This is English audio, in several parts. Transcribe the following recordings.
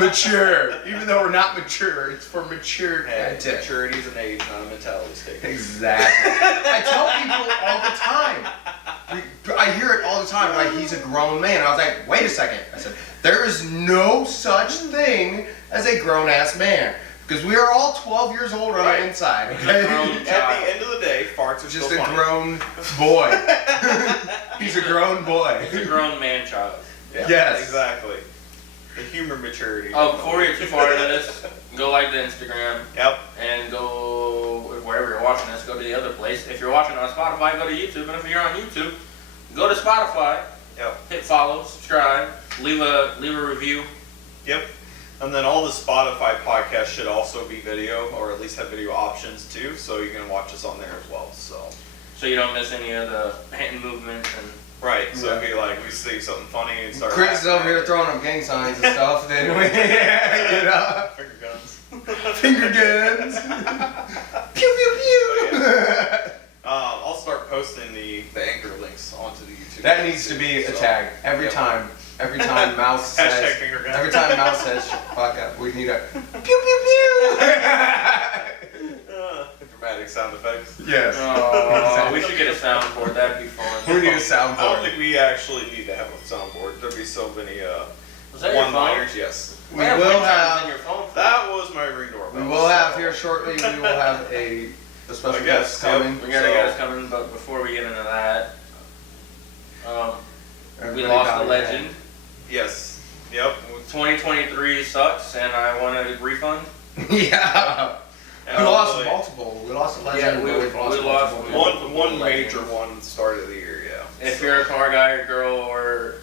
mature. Even though we're not mature, it's for mature content. Maturity is an age, not a mentality state. Exactly. I tell people all the time. I hear it all the time, like, he's a grown man. I was like, wait a second. I said, there is no such thing as a grown-ass man. Because we are all 12 years old on the inside. Okay? At the end of the day, farts are just still a funny. grown boy. He's a grown boy. He's a grown man child. Yeah, Yes. exactly. The humor maturity. Oh, before we get too far into this, go like the Instagram. Yep. And go wherever you're watching this. Go to the other place. If you're watching on Spotify, go to YouTube. And if you're on YouTube, go to Spotify. Yep. Hit follow, subscribe, leave a review. Yep. And then all the Spotify podcasts should also be video, or at least have video options too, so you can watch us on there as well. So you don't miss any of the hand movements and. Right. So if you like, we see something funny and start. Chris is over here throwing up gang signs and stuff. Then we, you know, Finger guns. finger guns. Pew pew pew. I'll start posting the anchor links onto the YouTube. That needs to be a tag every time. Every time Mouse says. Hashtag finger gun. Every time Mouse says, "Fuck up," we need a pew pew pew. Dramatic sound effects. Yes. Oh, we should get a soundboard. That'd be fun. We need a I don't soundboard. think we actually need to have a soundboard. There'd be so many Was that your phone? one-liners. Yes. We Yeah, will ring tones have. in your phone. That was my ring doorbell. We will have here shortly. We will have a special I guest guess, coming. We got a guys coming, but before we get into that, we Everybody lost bow a your head. legend. Yes. Yep. 2023 sucks, and I want a refund. Yeah. We Yeah, lost really. multiple. We lost a legend. Yeah, we we've lost multiple. One major one start of the year. Yeah. If So- you're a car guy or girl, or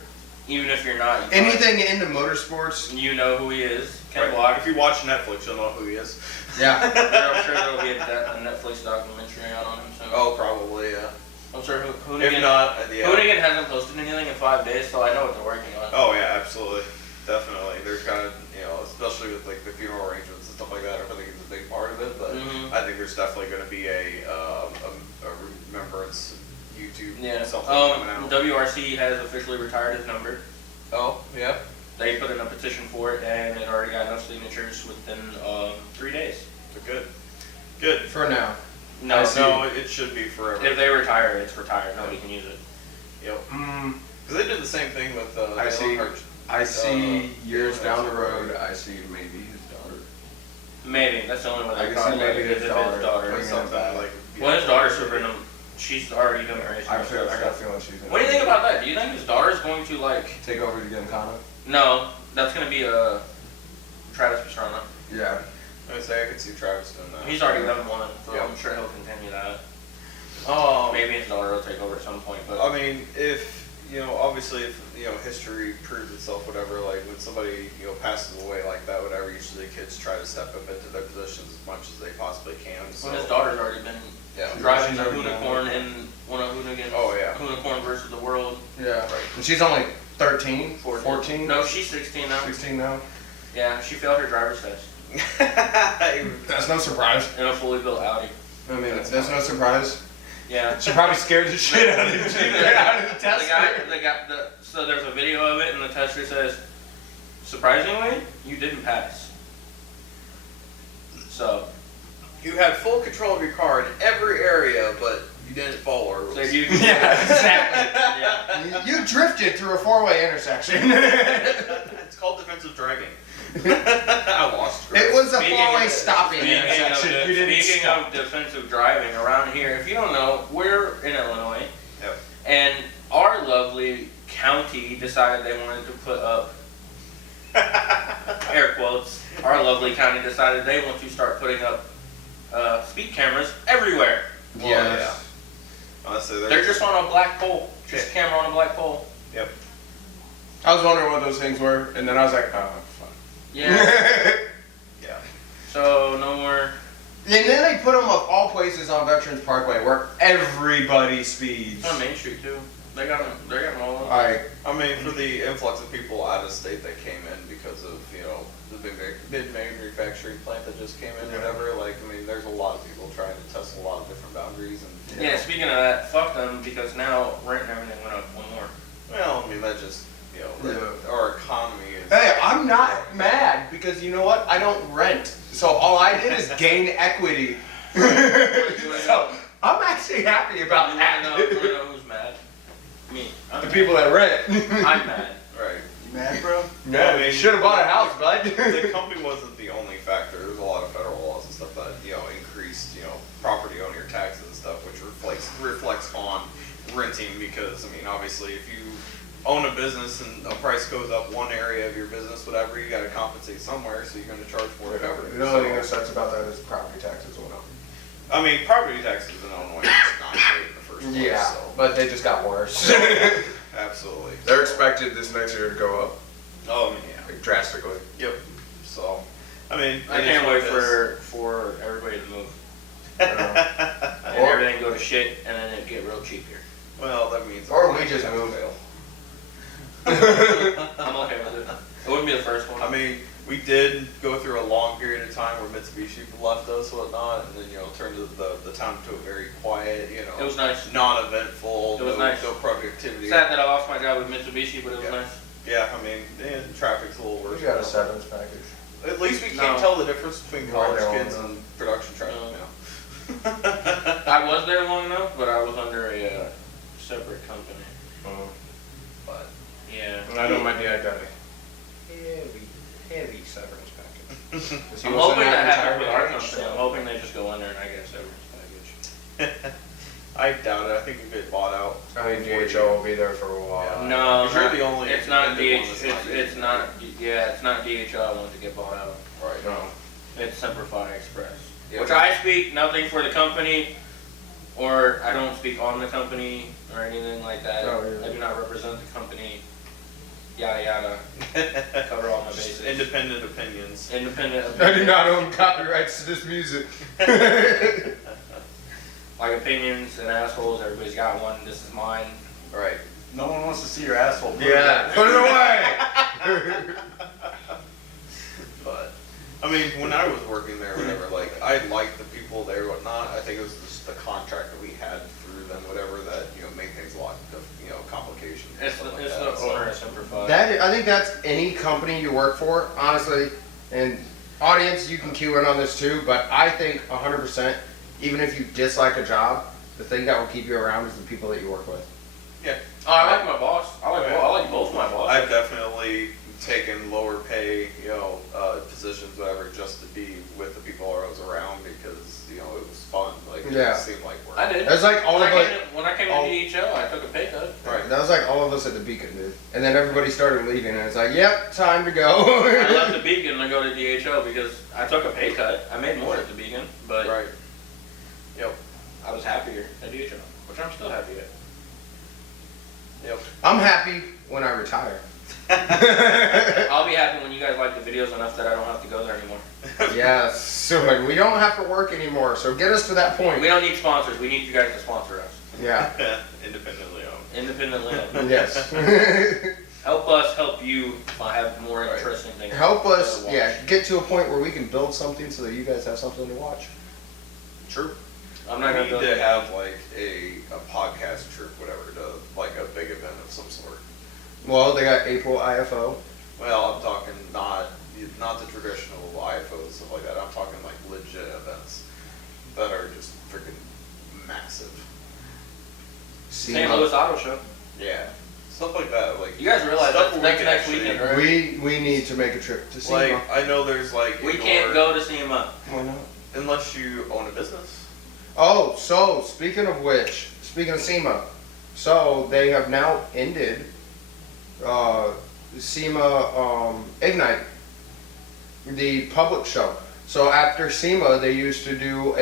even if you're not, you Anything into motorsports. you know who he is. Ken Right. Block. If you watch Netflix, you'll know who he is. Yeah. I'm sure there'll be a Netflix documentary out on him soon. Oh, probably. Yeah. I'm sure If Hoonigan. not, yeah. Hoonigan hasn't posted anything in 5 days, so I know what they're working on. Oh yeah, absolutely, definitely. There's kind of, especially with like the funeral arrangements and stuff like that. I think it's a big part of it, but Mhm. I think there's definitely going to be a remembrance YouTube Yeah. something coming out. WRC has officially retired his number. Oh yeah. They put in a petition for it, and it already got enough signatures within 3 days. Good. Good. For now. No, I see. No, it should be forever. if they retire, it's retired. Nobody can use it. Yep. Mm, Because they did the same thing with I Dale see. Earnhardt. I see years down the road. I see maybe his daughter. Maybe that's the only way I they can probably see maybe is his if daughter. his daughter. Or Bring something that back. like. Well, his daughter's super. She's already doing racing. I got a feeling she's gonna. What do you think about that? Do you think his daughter's going to like? Take over the Gymkhana? No, that's going to be Travis Pastrana. Yeah. I would say I could see Travis doing that. He's already done one, so Yeah. I'm sure he'll continue that. Oh, Maybe his daughter will take over at some point, but I mean, if obviously, if history proves itself, whatever. Like when somebody passes away like that, whatever. Usually, kids try to step up into their positions as much as they possibly can. So when his daughter's already been yeah. driving She's the already done unicorn in one of Hoonigan's Oh yeah. Unicorn versus the World. Yeah. Right. And she's only 13, 14. 14, No, she's 16 now. 16 now. Yeah, she failed her driver's test That's no surprise. in a fully built Audi. I mean, that's no surprise. Yeah. She probably scared the shit out of the test. So there's a video of it, and the tester says, surprisingly, you didn't pass. So, You had full control of your car in every area, but you didn't follow our rules. so you. Yeah, exactly. Yeah. You drifted through a four-way intersection. It's called defensive driving. I lost. It was a Speaking four-way of- stopping Speaking intersection. You didn't Speaking stop. of defensive driving around here, if you don't know, we're in Illinois, Yep. and our lovely county decided they wanted to put up air quotes. Our lovely county decided they want to start putting up speed cameras everywhere. Well, Yes. Honestly, They're just on a black pole, just a camera on a black pole. Yep. I was wondering what those things were, and then I was like, oh, fuck. Yeah. Yeah. So no more. And then they put them of all places on Veterans Parkway where everybody speeds. On Main Street too. They got them. They got them all. Over. Like, I mean, for the influx of people out of state that came in because of the big manufacturing plant that just came in, whatever. Like, I mean, there's a lot of people trying to test a lot of different boundaries and. Yeah. Speaking of that, fuck them because now rent and everything went up one more. Well, I mean, that just Yeah. our economy is. hey, I'm not mad. bad because you know what? I don't rent. So all I did is gain equity. So I'm actually happy about You that. wanna know who's mad? Me. I'm The mad. people that rent. I'm mad. Right. You mad, bro? Yeah, they should have bought a house, bud. The company wasn't the only factor. There's a lot of federal laws and stuff that, increased, property owner taxes and stuff, which reflects on renting because, obviously if you own a business and a price goes up one area of your business, whatever, you gotta compensate somewhere, so you're gonna charge more to cover it. The only thing that sucks about that is property taxes went up. Property taxes in Illinois is not great in the first place, Yeah, so. but they just got worse. Absolutely. They're expected this next year to go up Oh, yeah. like, drastically. Yep. So, I it can't is what wait it is. for everybody to move. Uh, And everything go to shit and then it get real cheap here. Well, that means. Or we just move. fail. I'm okay with it. It wouldn't be the first one. We did go through a long period of time where Mitsubishi left us, whatnot, and then, turned the town to a very quiet, It was nice. non-eventful, It was nice. no productivity. Sad that I lost my job with Mitsubishi, but it was Yeah. nice. Yeah, traffic's a little worse. We got a now. severance package. At least we No. can't tell the difference between You college weren't there kids long and production traffic No. now. I was there long enough, but I was under a separate company. But, Yeah. I know my dad got a heavy severance package. I'm hoping that happens with our company. I'm hoping they just go in there and I get a severance package. I doubt it. I think we get bought out. I think DHL will be there for a while. Yeah. No, Because you're not- the only it's not independent one DH. that's not It's not. Yeah, it's not DHL. I want to get bought out. Right. No. It's Simplify Express, Yeah. which I speak nothing for the company, or I don't speak on the company or anything like that. Oh, yeah. I do not represent the company. Yada yada. Cover all my Just bases. independent opinions. Independent. I do not own copyrights to this music. Like opinions and assholes. Everybody's got one. This is mine. Right. No one wants to see your asshole. Yeah, put it away. But when I was working there, whatever, I liked the people there, whatnot. I think it was just the contract that we had through them, whatever, that made things a lot of complications. and It's stuff the, like it's that. the So- owner of Simplify. I think that's any company you work for, honestly. And audience, you can cue in on this too, but I think 100%, even if you dislike a job, the thing that will keep you around is the people that you work with. Yeah. Oh, I like my boss. I like both my bosses. I've definitely taken lower pay, positions, whatever, just to be with the people I was around because, it was fun. Yeah. It seemed like work. I did. That's like all of When I came all- to DHL, I took a pay cut. Right. That was like all of us at the Beacon did. And then everybody started leaving and it's like, yep, time to go. I left the Beacon and I go to DHL because I took a pay cut. I made more at the Beacon, but Right. Yep. I was happier at DHL, which I'm still happy at. Yep. I'm happy when I retire. I'll be happy when you guys like the videos enough that I don't have to go there anymore. Yes. So like, we don't have to work anymore. So get us to that point. We don't need sponsors. We need you guys to sponsor us. Yeah. Independently owned. Independently owned. Yes. Help us help you have more Right. interesting things. Help us, to watch. yeah, get to a point where we can build something so that you guys have something to watch. True. I'm not We gonna need build to have a podcast trip, whatever, to a big event of some sort. Well, they got April IFO. Well, I'm talking not the traditional IFOs and stuff like that. I'm talking legit events that are just freaking massive. St. Louis Auto Show. Yeah, stuff like that. You guys realize stuff that's where we next can next actually- weekend, right? We need to make a trip to SEMA. I know there's We indoor- can't go to SEMA. Why not? unless you own a business. Oh, so speaking of which, speaking of SEMA, so they have now ended SEMA Ignite, the public show. So after SEMA, they used to do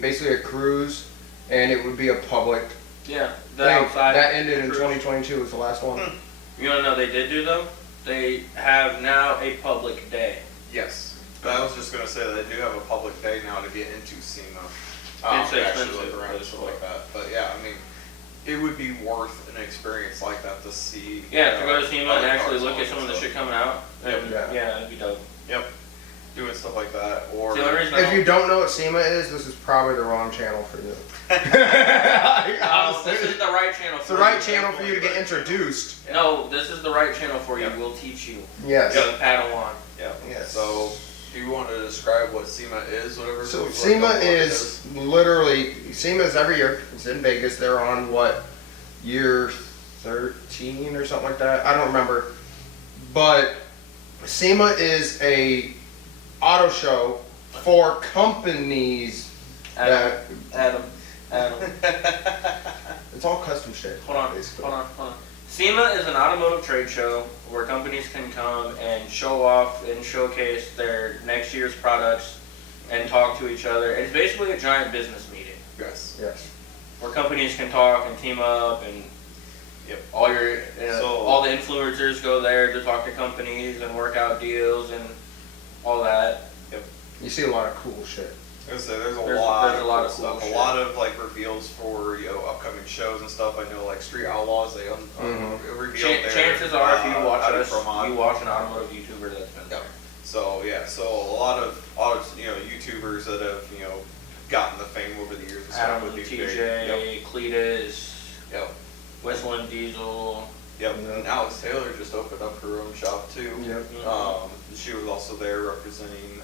basically a cruise, and it would be a public Yeah, the thing. outside. That ended in cruise. 2022 was the last one. You wanna know what they did do though? They have now a public day. Yes. But I was just gonna say that they do have a public day now to get into SEMA. It's actually expensive, look around but and it's stuff like that. But yeah, it would be worth an experience like that to see. Yeah, to go to SEMA and other actually cars look on at and some of the stuff. shit coming out. Yep. Yeah. That'd be dope. Yep. Doing stuff like that, or The only reason I If you don't- don't know what SEMA is, this is probably the wrong channel for you. Oh, this is the right channel. It's the right channel for you to get introduced. No, this is the right channel for you. Yeah. We'll teach you. Yes. Young Padawan. yeah. Yes. describe what SEMA is, whatever? So people SEMA don't know what it is literally, SEMA is every year. It's in Vegas. They're on what, year 13 or something like that? I don't remember. But SEMA is a auto show for companies that, Adam. it's all custom shit. Hold on. basically. Hold on. SEMA is an automotive trade show where companies can come and show off and showcase their next year's products and talk to each other. It's basically a giant business meeting Yes. Yes. where companies can talk and team up and Yep. all your So- all the influencers go there to talk to companies and work out deals and all that. You see a lot of cool shit. I was gonna say, there's a There's lot a lot of of cool cool stuff. shit. A lot of like reveals for upcoming shows and stuff. I know like Street Outlaws, they revealed their Chances are, if you watch Audi us, Pro Mod. you watch an automotive YouTuber that's been there. Yep. So yeah, so a lot of YouTubers that have gotten the fame over the years and stuff Adam, would be big. TJ, Cletus, Yep. Whistling Diesel. Yep. Yep. And Alex Taylor just opened up her own shop too. Yep. She was also there representing,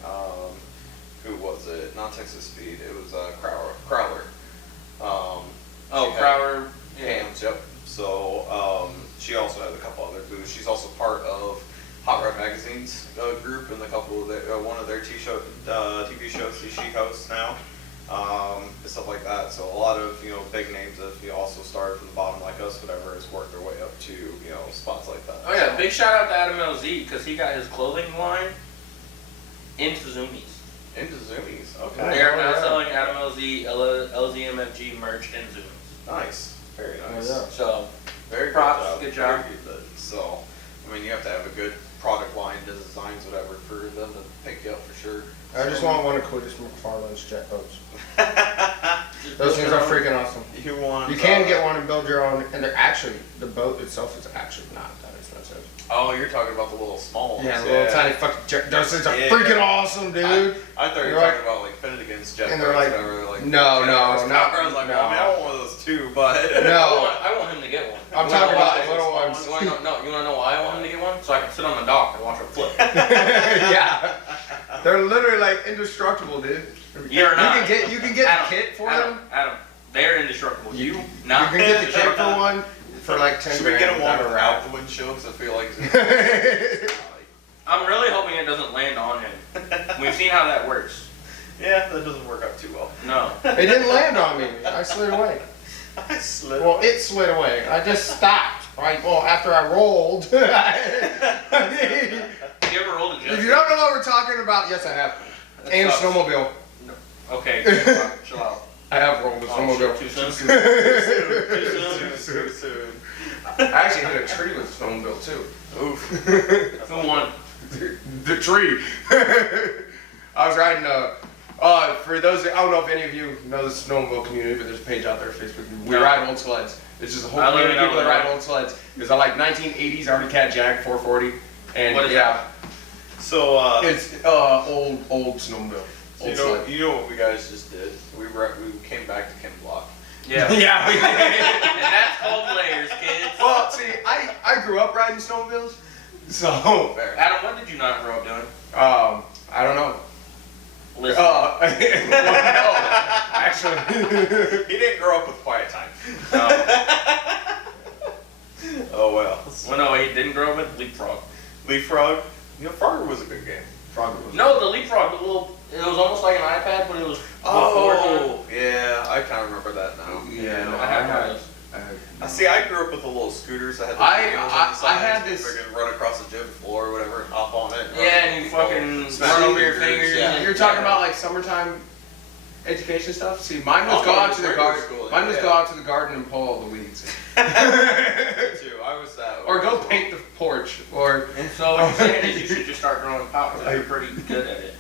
who was it? Not Texas Speed. It was Crowler. Oh, she had Crowler. Cams. Yep. So she also has a couple other booths. She's also part of Hot Rod Magazine's group and a couple of their, one of their TV shows that she hosts now. And stuff like that. So a lot of big names that also started from the bottom like us, whatever, has worked their way up to spots like that. Oh yeah, big shout out to Adam LZ because he got his clothing line into Zoomies. Into Zoomies. They Okay. are now yeah. selling Adam LZ, LZMFG merch in Zoomies. Nice. Very nice. Oh, yeah. So Very Props, good good job. job. Very good. So, I mean, you have to have a good product line, designs, whatever, for them to pick you up for sure. I just want one of Cletus McFarlane's jet boats. Those things are freaking awesome. You want? You can get one and build your own, and they're actually, the boat itself is actually not that expensive. Oh, you're talking about the little small ones. Yeah, the little tiny fucking jet, those things are Yeah. freaking awesome, dude. I thought you were They're like- talking about like Finnegan's jet And they're boats, like, whatever, like no, jet no, horsepower. no, I was like, no. well, I mean, I want one of those too, but No. I want him to get one. I'm You talking wanna know about why? the little ones. You wanna know why I want him to get one? So I can sit on the dock and watch her flip. Yeah. They're literally like indestructible, dude. You're not. You can get Adam, the kit for Adam, them. Adam, they're indestructible. You, You not. can get the kit for one for like 10 should we get grand. a one Never without wrap. the windshield? Because I feel like I'm really hoping it doesn't land on him. We've seen how that works. yeah, that doesn't work out too well. No. It didn't land on me. I slid away. I slid. Well, it slid away. I just stopped. Right. Well, after I rolled. Have you ever rolled a jet? If you don't know what we're talking about, yes, I have. And sucks. snowmobile. Okay, chill out. I have rolled a Oh, snowmobile. shit, too soon? Too soon. I actually hit a tree with a snowmobile too. Oof. Who won? The tree. I was riding for those, I don't know if any of you know the snowmobile community, but there's a page out there on Facebook. We No. ride old sleds. It's just a whole I live community in of people that Illinois. ride old sleds. It's a like 1980s Arctic Cat Jag 440. And What is yeah, So, it's old snowmobile. Old sled. you know what we guys just did? We came back to Ken Block. Yeah. Yeah, we did. And that's called layers, kids. Well, see, I grew up riding snowmobiles, so Fair. Adam, what did you not grow up doing? I don't know. Listen. Well, no, actually. He didn't grow up with Quiet Time. No. Oh well. Well, no, he didn't grow up with Leapfrog. Leapfrog. Frogger was a good game. Frogger was. No, the Leapfrog, the little, it was almost like an iPad, but it was Yeah, I kind of remember that now. Yeah, no, I had one of those. See, I grew up with the little scooters that had the I- wheels I- on the I had sides. this- You freaking run across the gym floor or whatever and hop on it. Yeah, and you fucking Smash run over your fingers, fingers. yeah. and- You're talking about like summertime education stuff? See, mine was Oh, go out it's to the regular garden. school, Mine was yeah. go out to the garden and pull all the weeds. Me too. I was that. Or go paint the porch. Or And so what you're saying is you should just start growing pot because you're pretty good at it.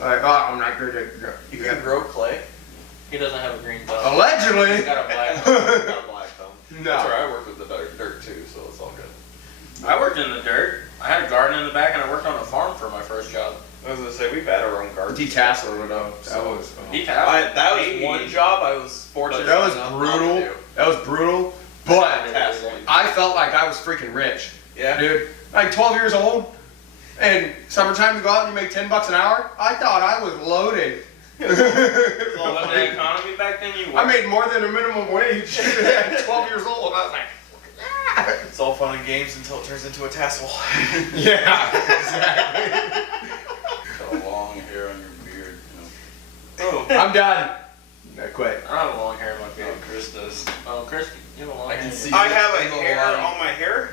like, oh, I'm not good at. You can grow clay. He doesn't have a green thumb. He's Allegedly. got a black. Not a black thumb. No. That's where I work with the dirt too, so it's all good. I worked in the dirt. I had a garden in the back, and I worked on a farm for my first job. I was gonna say we've had our own garden. Detasseling it up. That was. That was one job I was fortunate. That was enough not brutal. to do. That was brutal. But Tasseling. I felt like I was freaking rich. Yeah. Dude, like 12 years old, And summertime you go out and you make $10 an hour. I thought I was loaded. Was the economy back then? You were. I made more than a minimum wage at 12 years old. I was like, It's all fun and games until it turns into a tassel. yeah, exactly. Got long hair on your beard. Oh, I'm done. I quit. I don't have long hair in my You beard. know. Chris does. Oh, Chris, you have a long I hair. can in your see- beard. I have a Single hair line. on my hair?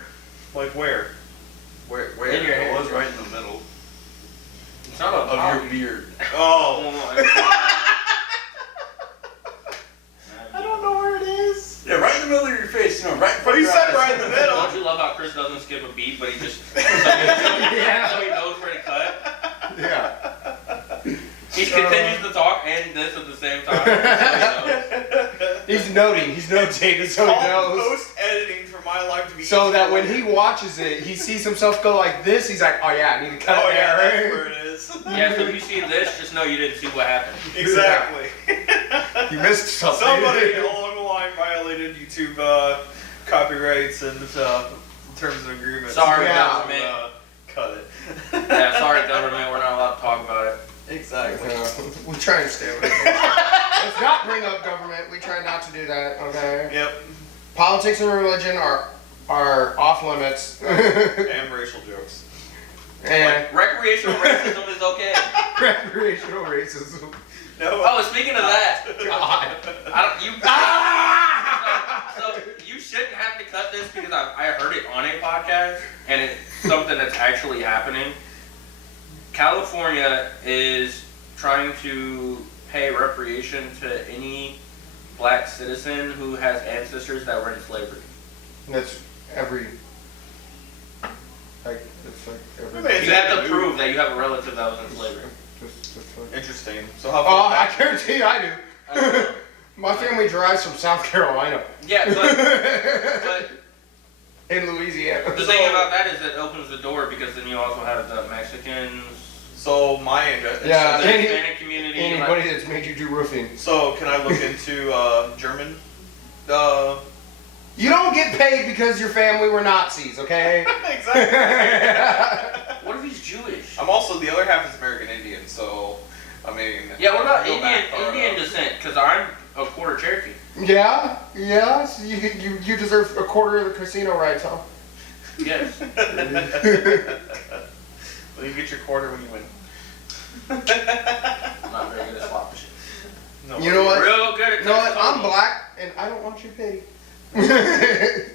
Like where? Where In your hair. it was right in the middle It's not a of top. your beard. Oh. Oh my God. I don't know where it is. Yeah, right in the middle of your face. You know, right. in But he front said of your right eyes. in the middle. Don't you love how Chris doesn't skip a beat, but he just so Yeah. he knows where to cut. Yeah. He continues to talk and this at the same time. So he knows. He's noting. He's notating so he All knows. post editing for my life to be So that easier. when he watches it, he sees himself go like this. He's like, oh yeah, I need to cut Oh it yeah, there. that's where it is. Yeah, so if you see this, just know you didn't see what happened. Exactly. You missed something. Somebody along the line violated YouTube copyrights and terms of agreement. Sorry, Yeah. government. Cut it. Yeah, sorry, government. We're not allowed to talk about it. Exactly. We try and stay away. Let's not bring up government. We try not to do that. Okay. Yep. Politics and religion are off limits. And racial jokes. And Like, recreational racism is okay. recreational racism. No. Oh, speaking of that, God. I don't. You. Ah! So you shouldn't have to cut this because I heard it on a podcast and it's something that's actually happening. California is trying to pay reparation to any black citizen who has ancestors that were in slavery. That's every. Like it's like every. Maybe You have to prove that you have a relative that was in slavery. Just like. Interesting. So how Oh, far I back? guarantee you I do. I don't know. My family drives from South Carolina. Yeah, but In Louisiana. the thing about that is it opens the door because then you also have the Mexicans, So my Yeah. the Any- Hispanic community. Anybody like, that's made you do roofing. So can I look into German? You don't get paid because your family were Nazis, okay? Exactly. what if he's Jewish? I'm also the other half is American Indian, so I mean. Yeah, what about go back far Indian enough. descent? Because I'm a quarter Cherokee. Yeah, so you deserve a quarter of the casino rights, huh? Yes. Well, you get your quarter when you win. I'm not very good at slot machine. No, You know what? Real good at You know what? Texas I'm Hold'em. black, and I don't want your pity. Fair.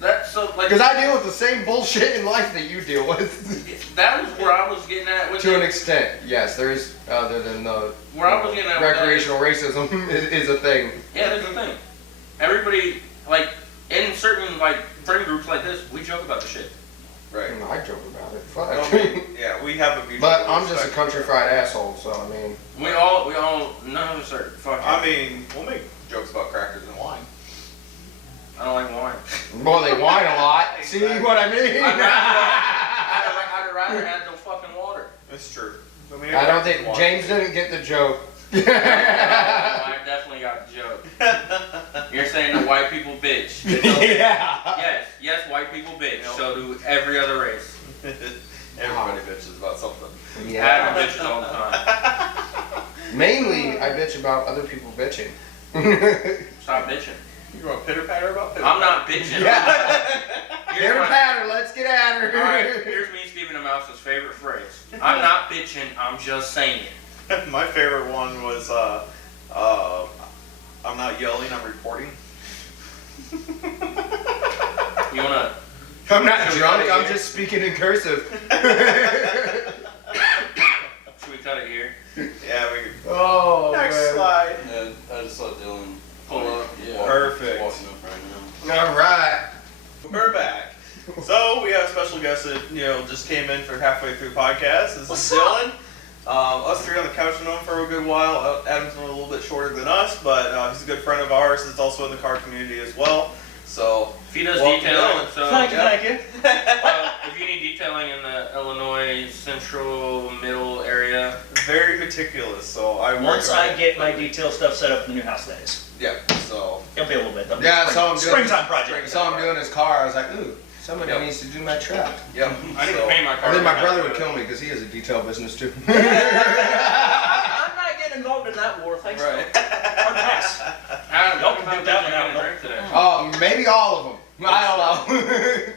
That's so like Because I deal with the same bullshit in life that you deal with. that was where I was getting at with To an it. extent, yes, there is, other than the Where I was getting at with that is- recreational racism is a thing. Yeah, that's the thing. Everybody like in certain like friend groups like this, we joke about the shit. Right. I joke about it. Well, Fuck. yeah, we have a mutual But I'm just a respect. country fried asshole, so I mean. We all none of us are fucking. I mean, we'll make jokes about crackers and wine. I don't like wine. Well, they whine a lot. See Exactly. what I mean? I'd rather have no fucking water. It's true. I mean, I don't think James didn't get the joke. I definitely got the joke. You're saying that white people bitch. It's okay. Yeah. Yes, white people bitch. Nope. So do every other race. Everybody bitches about something. Adam bitches all the time. Mainly, I bitch about other people bitching. Stop bitching. You want pitter patter about pitter? I'm not bitching. Yeah. Here's Get her my- patter, let's get at her. Alright, here's me, Stephen Mouse's favorite phrase. I'm not bitching, I'm just saying it. My favorite one was, I'm not yelling, I'm reporting. You wanna I'm not drunk, I'm just speaking in cursive. should we cut it here? Yeah, we could. Oh, Next man. slide. Yeah, I just saw Dylan. Pull up. Yeah. Perfect. Walking up right now. All right. We're back. So we have a special guest that just came in for halfway through the podcast. This is Dylan. Us three on the couch have known him for a good while. Adam's been a little bit shorter than us, but he's a good friend of ours. He's also in the car community as well. So If he does Welcome, detailing, Dylan. so Thank you. if you need detailing in the Illinois central middle area, very meticulous. So I work Once on I it. get my detail stuff set up in the new house, that is. Yeah. So It'll be a little bit. That'll be Yeah, a I saw him doing springtime project. I saw him doing his car. I was like, ooh, Somebody Yep. needs to do my truck. Yep. I need So- to paint my car. And then my right brother now. would kill me because he has a detail business too. I'm not getting involved in that war, thanks. Right. Hard pass. Adam, Y'all what can do about that this one out, you're gonna drink today? Maybe all of them. I don't know.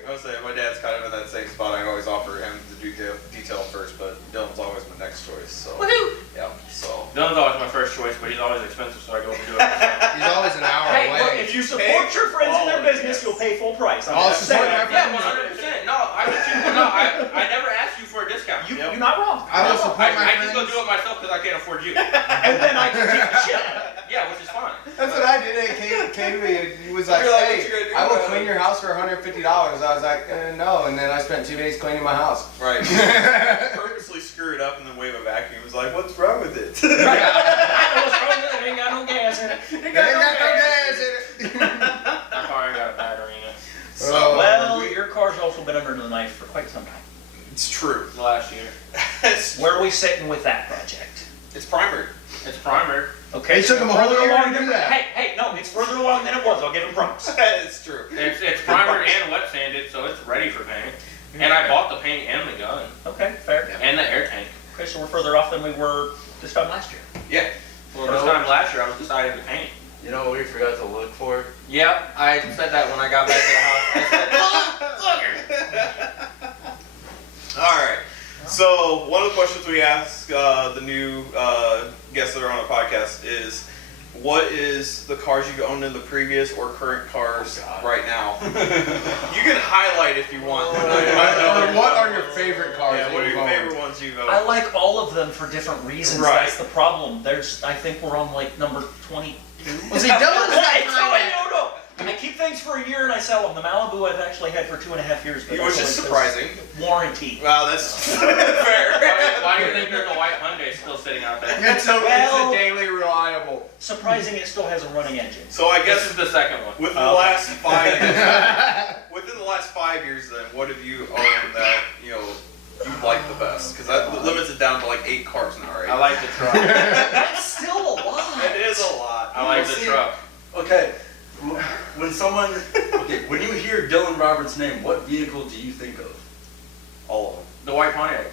I would say my dad's kind of in that same spot. I always offer him the detail first, but Dylan's always my next choice. So Woohoo! yeah. So Dylan's always my first choice, but he's always expensive, so I go and do it myself. He's always an hour Hey, look, away. if you support your friends in their quality, business, yes. you'll pay full price. I'm I'll just support saying. my Yeah, friends. 100%. No, I never asked you for a discount. You're not wrong. I will support my I just go friends. do it myself because I can't afford you. And then I can keep the shit out of it. Yeah, which is fine. That's what I did. It came to me and he was like, You're like, hey, what you gonna do I will about clean it? your house for $150. I was like, no. And then I spent 2 days cleaning my house. right. Purposely screw it up and then wave a vacuum. He was like, "What's wrong with it?" I know what's wrong with it. It ain't got no gas in it. They ain't got no gas in it. My car ain't got a battery in it. So Well, your car's also been under the knife for quite some time. it's true. Last year. Where are we sitting with that project? It's primer. It's primer. Okay, It took him a whole further year to along do than- that. Hey, no, it's further along than it was. I'll give him props. It's true. It's primered and wet sanded, so it's ready for paint. And I bought the paint and the gun Okay, fair. and the air tank. Okay, so we're further off than we were this time last year. Yeah. Well, this time last year I was deciding to paint. You know what we forgot to look for? Yep, I said that when I got back to the house. I said, All right. So one of the questions we ask the new guests that are on the podcast is, what is the cars you've owned in the previous or current cars right now? You can highlight if you want. What are your favorite cars? Yeah, that what are you've your owned? favorite ones you've owned? I like all of them for different reasons. Right. That's the problem. I think we're on like number 22. Well, see, Dylan's that Hey, kind no. I keep things for a year and I sell them. The Malibu I've actually had for 2.5 years. But Which that's is only 'cause surprising. Warranty. Wow, that's fair. why do you think there's a white Hyundai still sitting out there? It's a Well- daily reliable. Surprising it still has a running engine. So I This guess is the second one. within the last 5 years, within the last 5 years, then what have you owned that you like the best? Because that limits it down to like 8 cars now, right? I like the truck. That's still a lot. It is a lot. I like the See, truck. Okay, when you hear Dylan Roberts' name, what vehicle do you think of? All of them. The white Pontiac.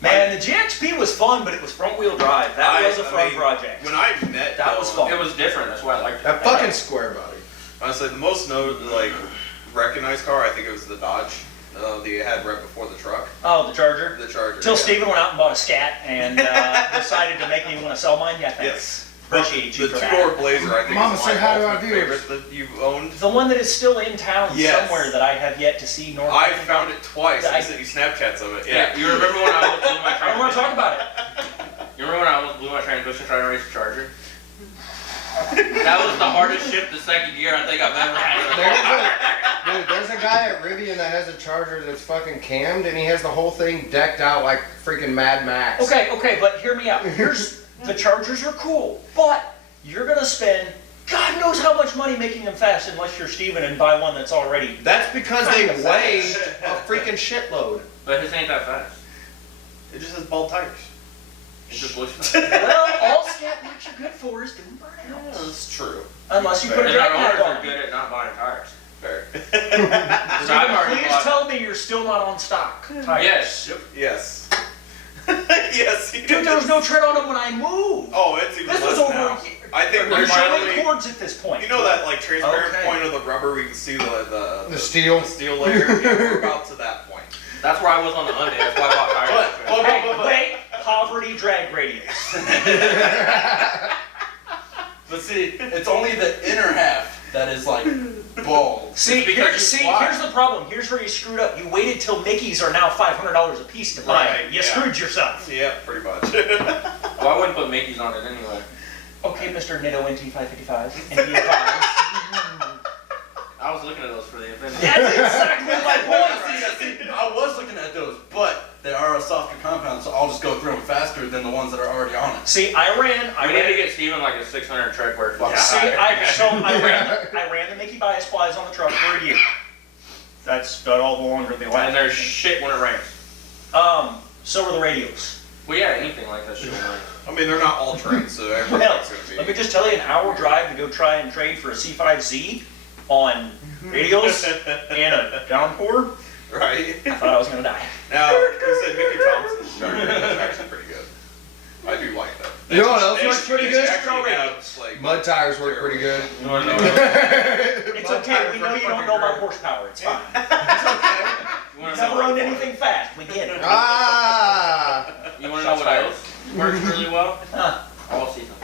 Man, the GXP was fun, but it was front wheel drive. That was a fun project. When I met That was Dylan, fun. It was different, that's why I liked it. That fucking square body. honestly, the most recognized car, I think it was the Dodge. They had right before the truck, Oh, the Charger. the Charger. Till yeah. Steven went out and bought a Scat and decided to make me want to sell mine. Yeah, thanks. Yes. Appreciate you the for that. two-door Blazer, I think, Mama, is say my hi to our ultimate viewers. favorite that you've owned. The one that is still in town Yes. somewhere that I have yet to see. Nor I found it twice. I- I sent you Snapchats of it. Yeah, you remember when I almost blew my I don't want to talk transmission? about it. You remember when I almost blew my transmission trying to race a Charger? That was the hardest shift the second year I think I've ever had. Dude, there's a guy at Rivian that has a Charger that's fucking cammed, and he has the whole thing decked out like freaking Mad Max. Okay, but hear me out. Here's the Chargers are cool, but you're gonna spend God knows how much money making them fast unless you're Steven and buy one that's already. That's because they weigh a freaking shitload. But his ain't that fast. It just has bald tires. It just looks Well, all Scat parts are good for is doing burnouts. That's true. Unless you put a And drag our pack owners on. are good at not buying tires. Fair. So I've already Please bought- tell me you're still not on stock tires. Yes. Yes. Yes, he Dude, did. there was no tread on them when I moved. Oh, it's even This less was over now. a year. I think You're we're showing finally. cords at this point. You know that like transparent Okay. point of the rubber where you can see the steel? the steel layer. Yeah, we're about to that point. That's where I was on the Hyundai. That's why I bought tires. But- Hey, wait, poverty drag radius. But see, it's only the inner half that is like bald. See, because here's the problem. Here's where you screwed up. You waited till Mickeys are now $500 a piece to buy. Right, You yeah. screwed yourself. Yeah, pretty much. Well, I wouldn't put Mickey's on it anyway. Okay, Mr. Nitto NT555 and E5. I was looking at those for the event. That's exactly my point. See, I was looking at those, but they are a softer compound, so I'll just go through them faster than the ones that are already on it. See, I ran. We need to get Steven like a 600 treadwear fucking See, tire. I ran the Mickey bias plies on the truck for a year. That's got all the longer they And last. there's shit when it rains. So are the radios. Well, yeah, anything like that shit when it rains. I mean, they're not all trained, so Hell, everything's gonna be. let me just tell you, an hour drive to go try and trade for a C5Z. on radials in a downpour, Right? I thought I was gonna die. Now, you said Mickey Thompson's Charger is actually pretty good. I do like that. You know what else They works pretty actually good? actually have, like, Mud tires work pretty good. You wanna know? It's okay, we know you don't know about horsepower, it's fine. You You've wanna never know? owned anything fast, we get it. Ah! You wanna know what else works really well? Huh. All season.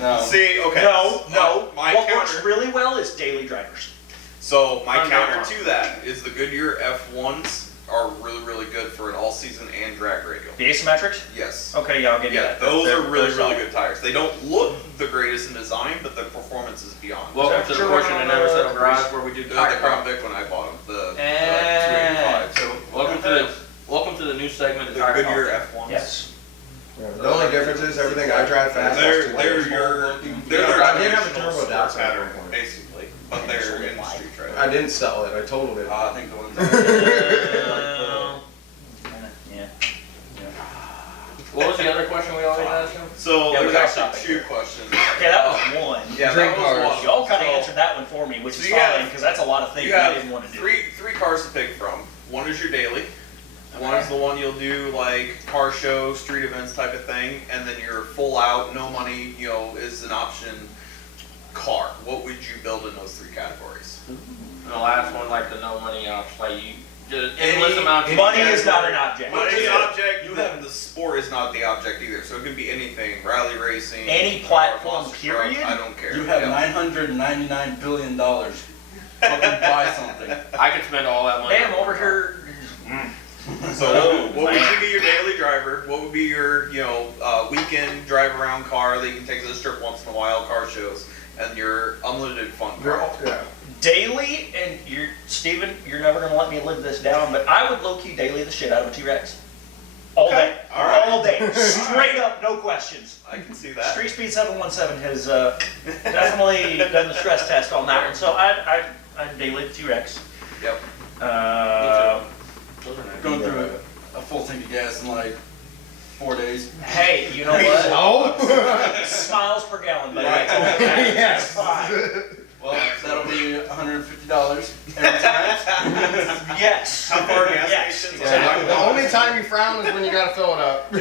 No. See, okay. No, My what counter. works really well is daily drivers. So my I'm counter not to that is the Goodyear F1s are really, really good for an all-season and drag radial. The asymmetrics? Yes. Okay, yeah, I'll give you Yeah, that. those They're are really, really solid. good tires. They don't look the greatest in design, but the performance is beyond. Welcome that to the true portion on in the Never Settle Garage where we do The tire Crown talk. Vic when I bought them, the Eh. 285. Welcome to the new segment of The tire Goodyear talk. F1s. Yes. Yeah, the only difference is everything I drive fast. They're that's your I did have a traditional turbo sport Datsun at pattern, one point. basically, but they're industry I trade. didn't sell it. I totaled it. I think the ones Yeah. What was the other question we always ask him? So Yeah, we there's gotta actually stop it two here. questions. Okay, that was one. Yeah, Drink that was cars. one. Y'all kind of So answered that one for me, which so is you have- fine, because that's a lot of things You I have didn't want to do. three cars to pick from. One is your daily. One is the one you'll do like car show, street events type of thing, and then your full out, no money, is an option car. What would you build in those three categories? And the last one, like the no money option, like you just Any- endless amount of Money is not an object. Money is Yeah. an object. You have the sport is not the object either. So it can be anything, rally racing, Any car, platform, monster truck, period? I don't care. You have Yeah. $999 billion. Fucking buy something. I could spend all that money. Damn, over here. So Oh, what would man. be your daily driver? What would be your weekend drive around car that you can take to the strip once in a while, car shows, and your unlimited fun They're car? all, yeah. Daily, and Steven, you're never gonna let me live this down, but I would low-key daily the shit out of a T-Rex. All Okay, day. all right. All day. Straight up, no questions. I can see that. Street Speed 717 has definitely done the stress test on that one, so I'd daily the T-Rex. Yep. Those are nice. Going through a full tank of gas in like 4 days. Hey, you know what? Oh. Smiles per gallon, buddy. Right. That's all. Yes. It's fine. Well, that'll be $150 every time. Yes. How far gas Yes, stations? exactly. The only time you frown is when you gotta fill it up.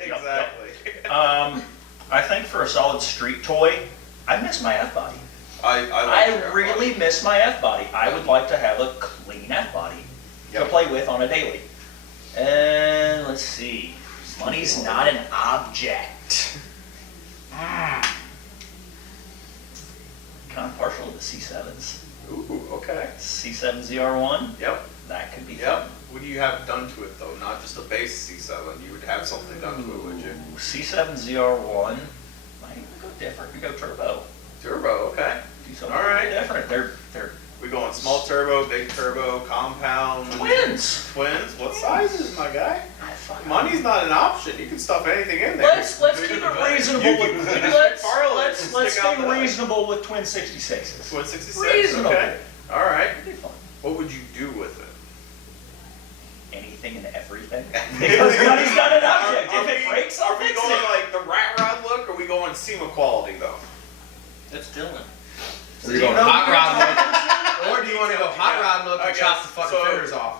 Exactly. I think for a solid street toy, I miss my F-body. I like I your really miss my F-body. I would like to have a clean F-body to Yep. play with on a daily. And let's see, money's not an object. Kind of partial to the C7s. Ooh, okay. C7 ZR1, Yep. that could be Yep. fun. What do you have done to it though? Not just a base C7. You would have something done to it, would you? Ooh, C7 ZR1, might even go different. We go turbo. Turbo. Okay. Do something All right. different. They're We going small turbo, big turbo, compound. twins. Twins. What sizes, my guy? I fucking- Money's not an option. You can stuff anything in there. Let's keep it reasonable. You can- Let's Parlays and let's stick out stay the hood. reasonable with twin 66s. Twin 66. Reasonable. Okay. All right. It'd be fun. What would you do with it? Anything and everything. Because money's not an object. Are If it we- breaks, I'll Are we fix going it. like the rat rod look, or are we going SEMA quality though? It's Dylan. Are you Do you going know hot who rod you're look? Or do you want to go hot rod look I and chop guess the fucking so. fenders off?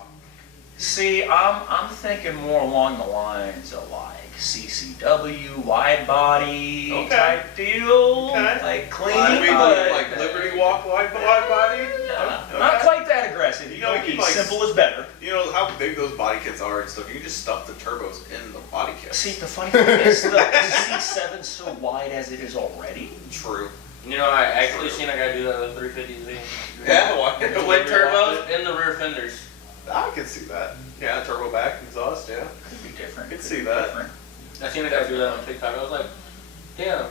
See, I'm thinking more along the lines of like CCW, wide body Okay. type deal. Okay. Like clean, I mean, but like Liberty Walk wide body? no, not quite that aggressive. You You know, know, you can, like, simple is better. You know how big those body kits are and stuff. You can just stuff the turbos in the body kit. See, the funny thing is the C7's so wide as it is already. True. You know, I actually seen a guy do that with 350Z. Yeah, why? Twin turbos in the rear fenders. I can see that. Yeah, turbo back exhaust. Yeah. Could be different. Could could see be that. different. I seen a guy do that on TikTok. I was like, damn,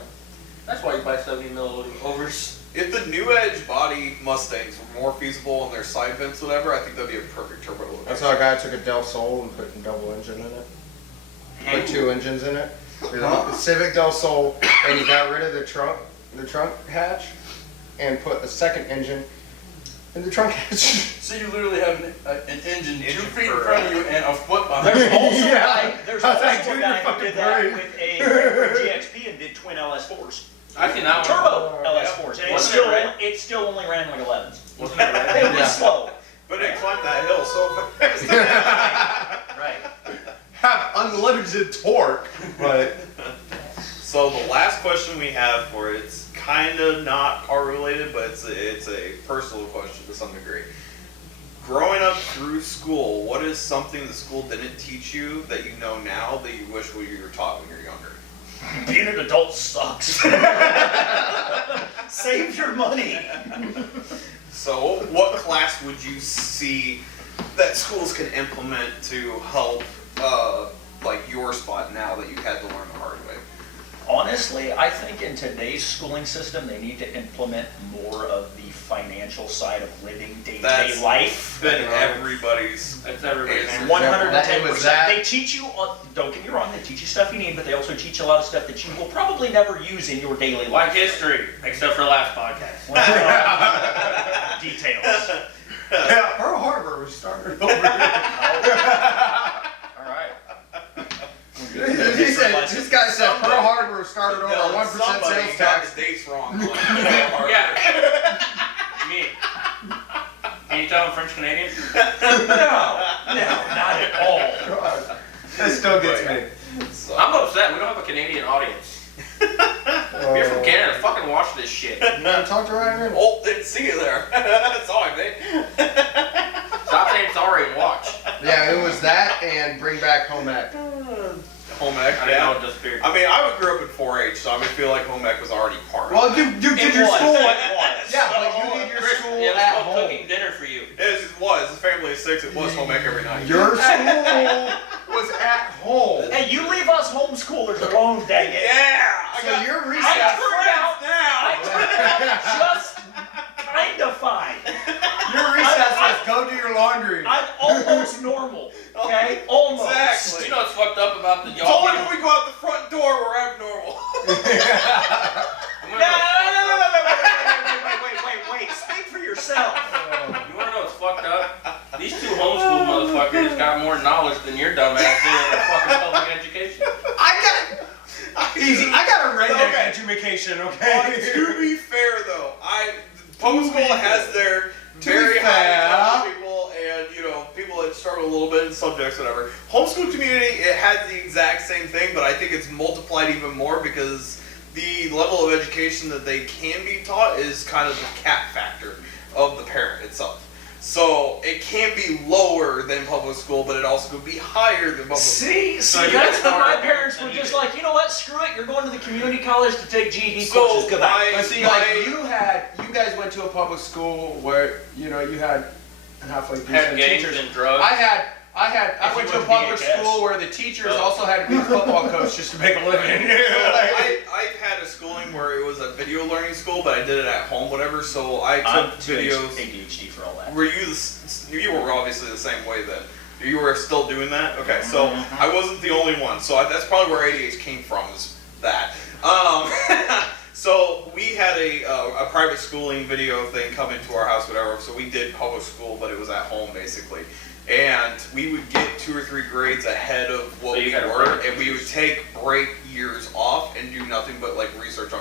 that's why you buy 70 mil overs. If the new Edge body Mustangs were more feasible on their side vents, whatever, I think that'd be a perfect turbo look. I saw a guy took a Del Sol and put a double engine in it. Put two engines in it. The Civic Del Sol, and he got rid of the trunk hatch, and put the second engine in the trunk hatch. So you literally have an engine 2 Engine feet in for- front of you and a foot behind There's you. also Yeah. a guy, there's I was also like, a dude, guy you're who fucking did that brave. with a Grand Prix GXP and did twin LS4s. I seen that one. Turbo Oh, LS4s. hours, and Wasn't it red? it still only ran like 11s. Wasn't it right? It was Yeah. slow. But it climbed that hill so fast. Right. Have unlimited torque, but So the last question we have for it, it's kind of not car related, but it's a personal question to some degree. Growing up through school, what is something the school didn't teach you that you know now that you wish you were taught when you were younger? Being an adult sucks. Save your money. So what class would you see that schools can implement to help like your spot now that you had to learn the hard way? Honestly, I think in today's schooling system, they need to implement more of the financial side of living day-to-day That's life. been everybody's That's everybody's answer. 110%. They teach you, don't get me wrong, they teach you stuff you need, but they also teach you a lot of stuff that you will probably never use in your daily Like life. history, except for last podcast. Details. yeah, Pearl Harbor was started over. All right. He said, this guy said Pearl Harbor started over No, 1% somebody sales got tax. the dates wrong. Yeah. Me. Can you tell I'm French Canadian? No, not at all. God, that still gets me. So, I'm upset. We don't have a Canadian audience. If you're from Canada, fucking watch this shit. You want to talk to Ryan? oh, didn't see you there. That's all I made. Stop saying sorry and watch. Yeah, it was that and bring back home ec. Home ec, I didn't know yeah. it disappeared. I mean, I grew up in 4-H, so I would feel like home ec was already part of Well, it. you did your school. It was. Yeah, but you did your Chris, school yeah, at it's called home. cooking dinner for you. It was. A family of 6. It was home ec every night. Your school was at home. Hey, you leave us homeschoolers alone, dang it. Yeah! So your I recess. turned out, now! just kind of fine. Your recess was go do your laundry. I'm almost normal, okay? Almost. Exactly. You know what's fucked up about the It's y'all? only when we go out the front door we're abnormal. I'm No, gonna know wait. Speak for yourself. You wanna know what's fucked up? These two homeschool motherfuckers got more knowledge than your dumb ass did in fucking public education. I got easy. I got a redneck Okay. education. But Okay. to be fair though, public school has their To very be high fair. intelligent people and people that struggle a little bit in subjects, whatever. Homeschool community, it has the exact same thing, but I think it's multiplied even more because the level of education that they can be taught is kind of the cap factor of the parent itself. So it can be lower than public school, but it also could be higher than public school. See, So you that's got when my smarter parents than were you just did. like, you know what, screw it, you're going to the community college to take GED So courses, goodbye. But see, like you guys went to a public school where you had halfway Had decent games teachers. and drugs. I If went you to a went to public DHS. school where the teachers Oh. also had to be a football coach just to make a living. I've had a schooling where it was a video learning school, but I did it at home, whatever. So I I'm took too videos. ADHD for all that. Were you you were obviously the same way then? You were still doing that? Okay, so I wasn't the only one. So that's probably where ADH came from. Is that? So we had a private schooling video thing come into our house, whatever. So we did public school, but it was at home basically. And we would get 2 or 3 grades ahead of what So you we had a were, break. and we would take break years off and do nothing but like research on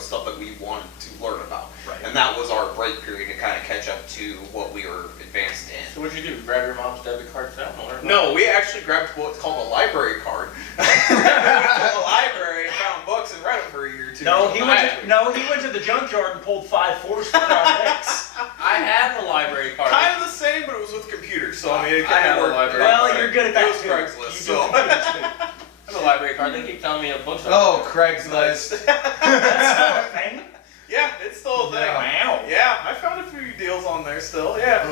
stuff that we wanted to learn about. Right. And that was our break period to kind of catch up to what we were advanced in. So what'd you do? Grab your mom's debit card out and learn? No, we actually grabbed what's called a library card. We went to the library and found books and read them for a year or two. No, he went to the junkyard and pulled 5 4s for Crown Vics. I have a library card. Kind of the same, but it was with computers. So I mean, it I kind have of a worked. library Well, card. you're good at It that was too. Craigslist, You so. do computers too. I have a library card. They keep telling me a book's on. Oh, Craigslist. That's still a thing. Yeah, it's still a thing. Yeah. Wow. Yeah, I found a few deals on there still. Yeah.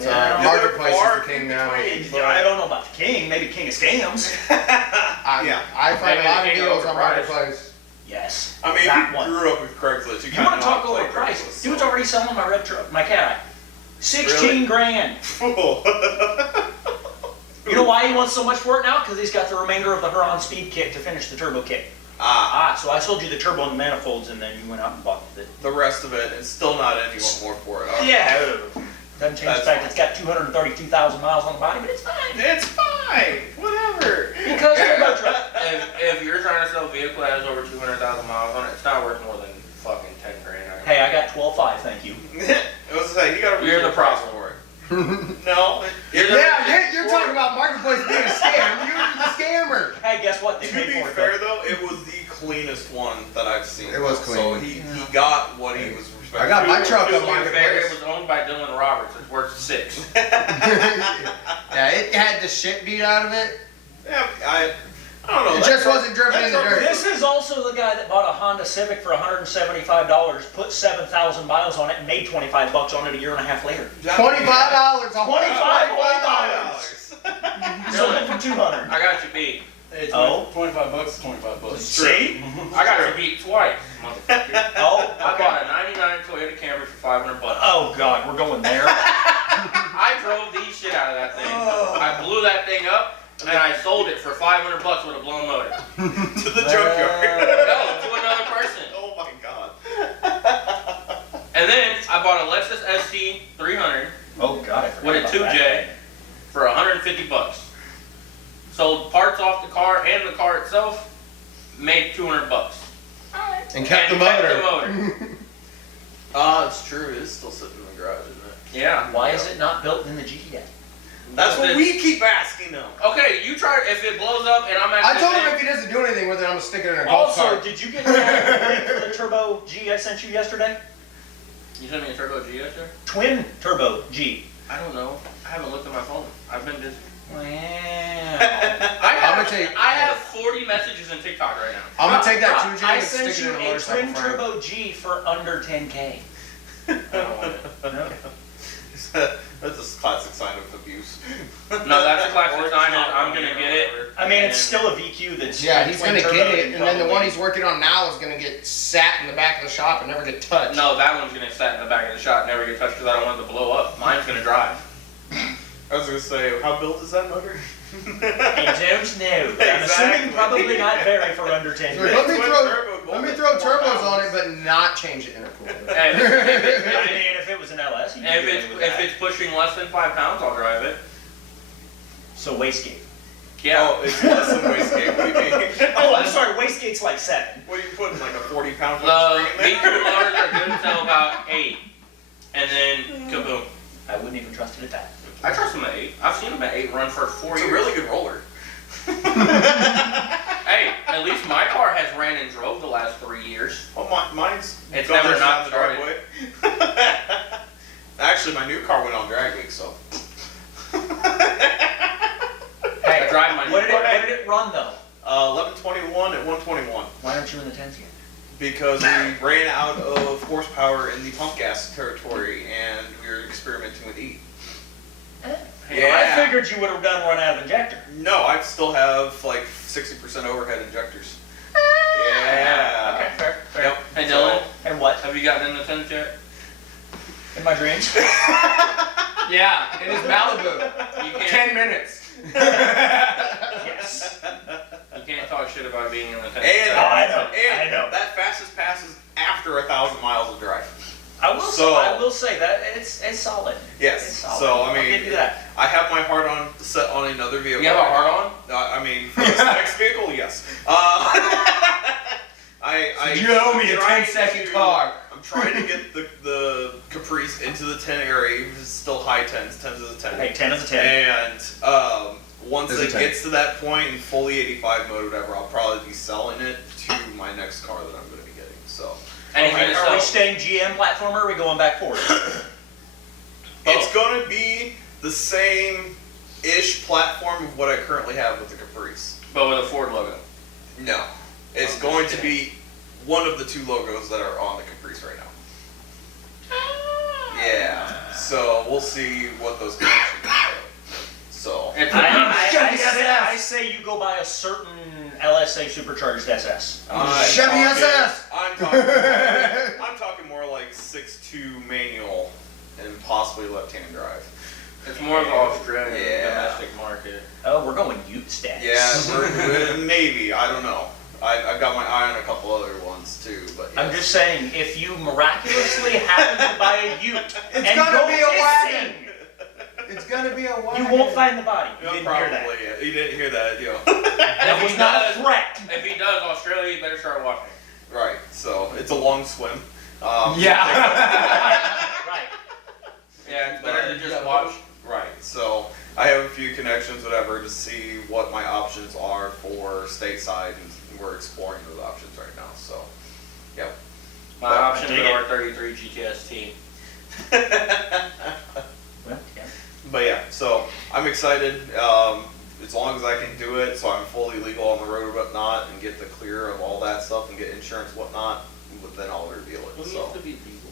Yeah. Marketplace is Far the king in now. between. I don't know about the king. Maybe King of Scams. Yeah. I find a Maybe lot the of king deals on overpriced. Marketplace. Yes. I mean, if that you one. grew up with Craigslist, you You kind want of to talk over price? Dude's already selling my red truck, my cat. 16 grand. You know why he wants so much for it now? Because he's got the remainder of the Huron Speed Kit to finish the turbo kit. So I sold you the turbo and the manifolds, and then you went out and bought the. the rest of it, and still not any more for it. Yeah. Doesn't change That's the fact fine. it's got 232,000 miles on the body, but it's fine. It's fine. Whatever. Because of the truck. If you're trying to sell a vehicle that has over 200,000 miles on it, it's not worth more than fucking 10 grand. Hey, I got No. Yeah, you're talking about Marketplace being a scam. You're the scammer. Hey, guess what? They To paid be for it. fair though, it was the cleanest one that I've seen. It was So clean. he got what he was expecting. I got my truck To on be fair, Marketplace. it was owned by Dylan Roberts. It's worth 6. Yeah, it had the shit beat out of it. Yeah, I don't know. It that just truck- wasn't driven that in the truck- dirt. This is also the guy that bought a Honda Civic for $175, put 7,000 miles on it, and made 25 bucks on it a year and a half later. $25. $25. Sold it for 200. I got you beat. Hey, Oh. 25 bucks, 25 bucks. See? I got you beat twice, motherfucker. Oh, I okay. bought a 99 Toyota Camry for 500 bucks. Oh God, we're going there. I drove the shit out of that thing. I blew that thing up, and then I sold it for 500 bucks with a blown motor. To the junkyard. No, to another person. Oh my god. And then I bought a Lexus ST 300 Oh God, I forgot with a about 2J that. for 150 bucks. Sold parts off the car and the car itself, made 200 bucks. And kept the And kept motor. the motor. It's true. It is still sitting in the garage, isn't it? Yeah. Why is it not built in the G yet? That's what we keep asking them. Okay, you try. If it blows up and I'm I actually told him saying- if he doesn't do anything with it, I'm gonna stick it in a golf Also, cart. did you get the link for the Turbo G I sent you yesterday? You sent me a Turbo G yesterday? Twin Turbo G. I don't know. I haven't looked at my phone. I've been busy. Wow. I'm gonna take- I have 40 messages in TikTok right now. I'm gonna take that Rob, 2J I and stick sent it you in a a motorcycle Twin frame. Turbo G for under 10K. I don't want it. That's a classic sign of abuse. No, that's a classic sign. I'm gonna get it. I mean, it's And- still a VQ that's Yeah, he's twin gonna turbo get it, and then the probably- one he's working on now is gonna get sat in the back of the shop and never get touched. No, that one's gonna sit in the back of the shop, never get touched because I don't want it to blow up. Mine's gonna drive. I was gonna say, how built is that motor? I don't know, but I'm assuming Exactly. probably not very for under 10K. Let me Twin throw, turbo, let me both throw at 4 turbos on pounds. it, but not change the intercooler. Hey, I mean, if it was an LS, you'd be If good it's with if that. it's pushing less than 5 pounds, I'll drive it. So wastegate. Yeah. Oh, it's less than wastegate. What do you mean? Oh, I'm sorry, wastegate's like 7. What are you putting, like a 40-pound The screen in V2 there? motors are good until about 8, and then kaboom. I wouldn't even trust it at that. I trust them at 8. I've seen them at 8 run for 4 It's years. a really good roller. Hey, at least my car has ran and drove the last 3 years. Well, mine's It's gone never down not the started. driveway. Actually, my new car went on drag week, so. I drive my What new did, car. what did it run though? 1121 at 121. Why aren't you in the 10s yet? Because we ran out of horsepower in the pump gas territory and we were experimenting with E. I figured you would have done run out of injector. No, I still have like 60% overhead injectors. Yeah. Okay, fair, fair. Yep. Hey Dylan, And what? have you gotten in the 10 yet? In my dreams? Yeah, it is Malibu. You can't. 10 minutes. Yes. You can't talk shit about being in the 10. And, Oh, I know, and I know. that fastest passes after 1,000 miles of drive. I So- will say that it's solid. Yes. It's solid. So I mean, I'll give you that. I have my heart on set on another vehicle. You have a hard on? I mean, for this next vehicle, yes. You owe me a trying 10-second to- car. I'm trying to get the Caprice into the 10 area. Even if it's still high 10s, 10s is a 10. Hey, 10 is a 10. And once There's a it 10. gets to that point in fully 85 mode, whatever, I'll probably be selling it to my next car that I'm going to be getting. So And he's Are gonna we sell. staying GM platform or are we going back forward? it's going to be the same-ish platform of what I currently have with the Caprice. But with a Ford logo. No, it's Okay. going to be one of the 2 logos that are on the Caprice right now. Yeah, so we'll see what those connections are. So It's I say you go buy a certain LSA supercharged SS. Chevy SS. I'm talking more like 6.2 manual and possibly left-hand drive. It's more of the Australian Yeah. domestic market. Oh, we're going Ute stats. Yeah, maybe, I don't know. I've got my eye on a couple other ones too, but I'm yes. just saying, if you miraculously happen to buy a Ute It's and gonna go be a wagon. missing, It's gonna be a wagon. you won't find the body. You Yeah, didn't probably. hear that. You didn't hear that, you know. That was not a threat. If he does, Australia, you better start watching. Right. So it's a long swim. Yeah. Right. Yeah, it's better to You just gotta watch. push. Right. So I have a few connections, whatever, to see what my options are for stateside, and we're exploring those options right now. So, yep. My But options dig are R33 GTS-T. Well, yeah. But yeah, so I'm excited. As long as I can do it, so I'm fully legal on the road, whatnot, and get the clear of all that stuff and get insurance, whatnot, then I'll reveal it. Who So needs to be legal?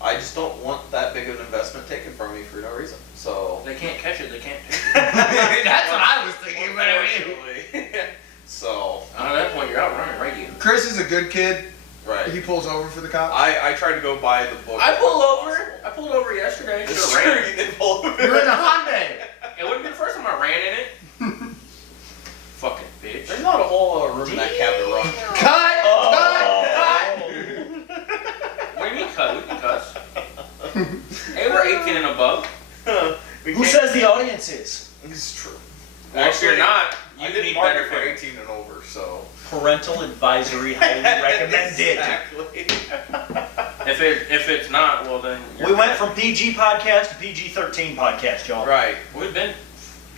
I just don't want that big of an investment taken from me for no reason. So They can't catch it, they can't take it. That's what I was thinking, but I mean. unfortunately, so At that point, you're out running, right? You. Chris is a good kid. right. He pulls over for the cops. I tried to go buy the book. I pulled over yesterday. It's Should've true, ran. you did pull over. You're in a Hyundai. It wouldn't be the first time I ran in it. Fucking bitch. There's not a whole lot of room in that cab to run. Cut! What do you mean cut? We can cuss. Hey, we're 18 and above. We Who can't- says the audience is? It's true. Well, if you're not, I you did need mark better it for care. 18 and over, so. Parental advisory highly recommended. Exactly. If it's not, well then. We went from PG podcast to PG-13 podcast, y'all. Right. We've been.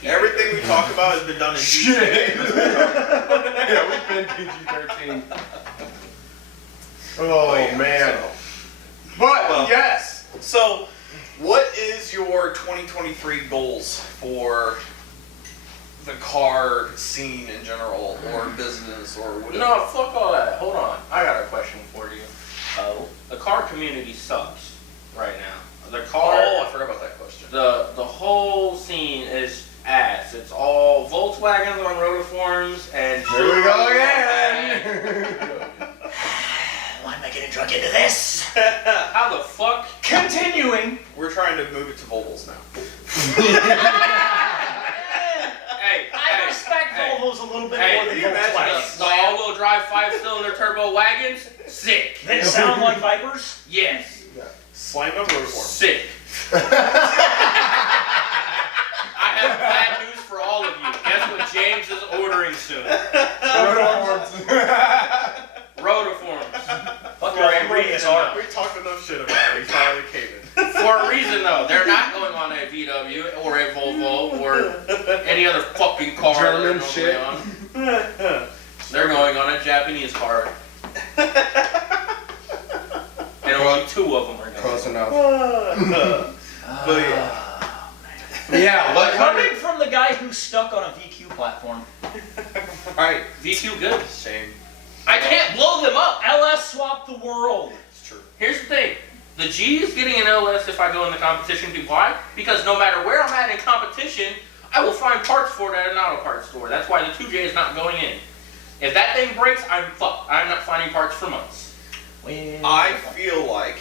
Everything we talk about has been done in Shit. GTA. Yeah, we've been PG-13. Oh, yeah, man. so. But, Well. yes. So, what is your 2023 goals for the car scene in general, or business, or whatever? No, fuck all that. Hold on. I got a question for you. The car community sucks right now. The car. Oh, I forgot about that question. The whole scene is ass. It's all Volkswagens on rotiforms and. Here we go again. Why am I getting drunk into this? How the fuck? Continuing. We're trying to move it to Volvos now. Hey, I respect hey. Volvos a little bit Hey, more than can you imagine Volkswagens. The all-wheel drive 5-cylinder turbo wagons? Sick. They sound like Vipers? Yes. Slam up rotiform. Sick. I have bad news for all of you. Guess what James is ordering soon? Rotiforms. Fuck For a reason, though. We talked enough shit about it. He finally came in. For a reason though. They're not going on a VW or a Volvo or any other fucking car. German they're shit. normally on. They're going on a Japanese car. And only 2 of them are going. Close enough. But yeah. Yeah, what Coming from the guy who's stuck on a VQ platform. Right. VQ good. Shame. I can't blow them up. LS swap the world. It's true. Here's the thing. The G is getting an LS if I go in the competition. Why? Because no matter where I'm at in competition, I will find parts for it at an auto parts store. That's why the 2J is not going in. If that thing breaks, I'm fucked. I'm not finding parts for months. I feel like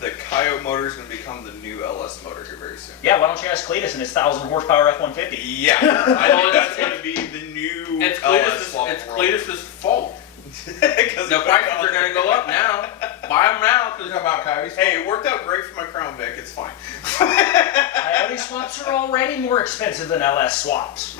the Coyote motor is going to become the new LS motor here very soon. Yeah, why don't you ask Cletus and his 1,000 horsepower F-150? Yeah. I think that's going to be the new It's LS swap Cletus's fault. Because The prices are going to go up now. Buy them now. You're 'Cause talking about Coyotes? Hey, it worked out great for my Crown Vic. It's fine. Coyote swaps are already more expensive than LS swaps.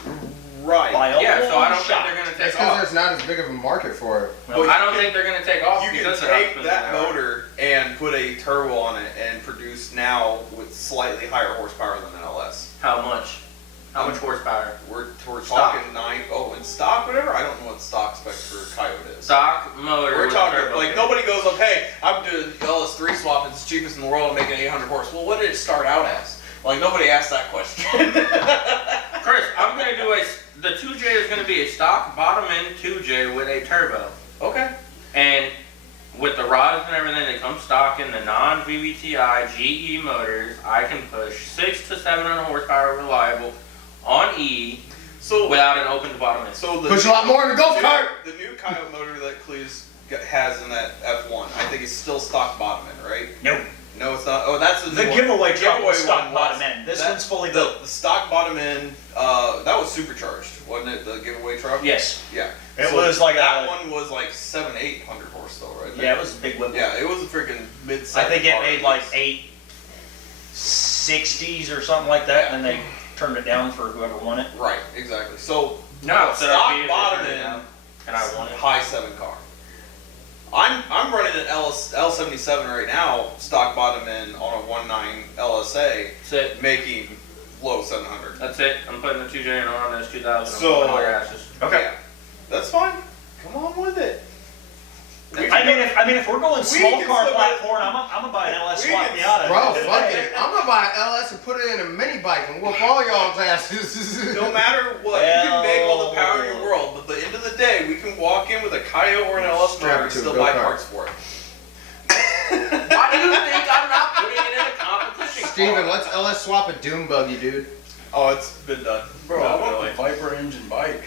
Right. By a yeah, so I long don't think shot. they're going to It's take because off. there's not as big of a market for it. Well, I don't think they're going to take off You can because of how take expensive that they are. motor and put a turbo on it and produce now with slightly higher horsepower than an LS. How much? How much horsepower? We're Stock. talking 9. Oh, in stock, whatever. I don't know what stock specs for Coyote is. Stock motor. We're with a talking turbo like kit. nobody goes up. Hey, I'm doing LS3 swap. It's the cheapest in the world. I'm making 800 horse. Well, what did it start out as? Like nobody asked that question. Chris, I'm going to do the 2J is going to be a stock bottom end 2J with a turbo. Okay. And with the rods and everything that come stock in the non-VVTi GE motors, I can push 600 to 700 horsepower reliable on E So without an open bottom end. so the Push a lot more in the golf new- cart! The new Coyote motor that Cleus has in that F1, I think it's still stock bottom end, right? No. No, it's not. Oh, that's the, The new one. giveaway The truck giveaway was stock one bottom was- end. This that- one's fully built. The stock bottom end, that was supercharged, wasn't it? The giveaway truck. Yes. Yeah. It So was like that a- one was like 700-800 horse though, right? Yeah, it was a big whip. Yeah, it was a freaking mid. I think it made like 860s or something like that, and then they turned it down for whoever won it. Right, exactly. So No, stock so bottom bottom end, and I want it. high 7 car. I'm running an L77 right now, stock bottom in on a 1.9 LSA, That's it. making low 700. That's it. I'm putting the 2J on this 2000. So- I'm putting all your asses. Okay. Yeah, that's fine. Come on with it. We I can- mean, if we're going small can car still- platform, I'm gonna buy an LS We Swap can- Miata. Bro, fuck it. I'm gonna buy an LS and put it in a mini bike and whoop all y'all's asses. No matter what, you can make all the power in your world, but at the end of the day, we can walk in with a Coyote or an LS Strap motor it and to a still buy go-kart. parts for it. Why do you think I'm not putting it in a competition? Steven, let's LS swap a Doom buggy, dude. Oh, it's been done. Bro, I want really. the Viper engine bike.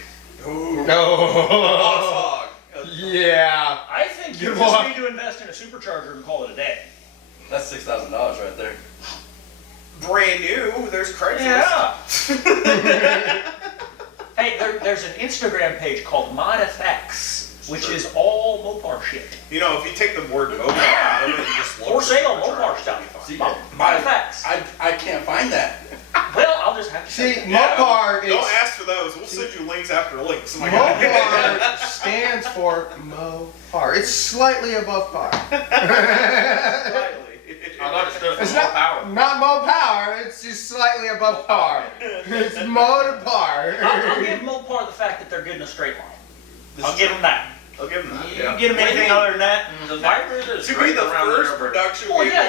Ooh. No. Hog. Yeah. I think you Good just luck. need to invest in a supercharger and call it a day. That's $6,000 right there. Brand new. There's Craigslist. Yeah. Hey, there's an Instagram page called ModFX, which is all Mopar shit. You know, if you take the word Mopar out of it and just look For sale, at the Mopar truck, stuff. See, ModFX. I can't find that. Well, I'll just have to See, say that. Mopar is. Don't ask for those. We'll send you links after links. Oh my God. Mopar stands for Mopar. It's slightly above par. I thought it stood for It's more not power. Not Mo Power. It's just slightly above par. It's Mo to par. I'll give Mopar the fact that they're good in a straight line. I'll give them that. I'll give them that. You Yeah. give them anything other than that? The Viper is To be great the around first the production Well, vehicle.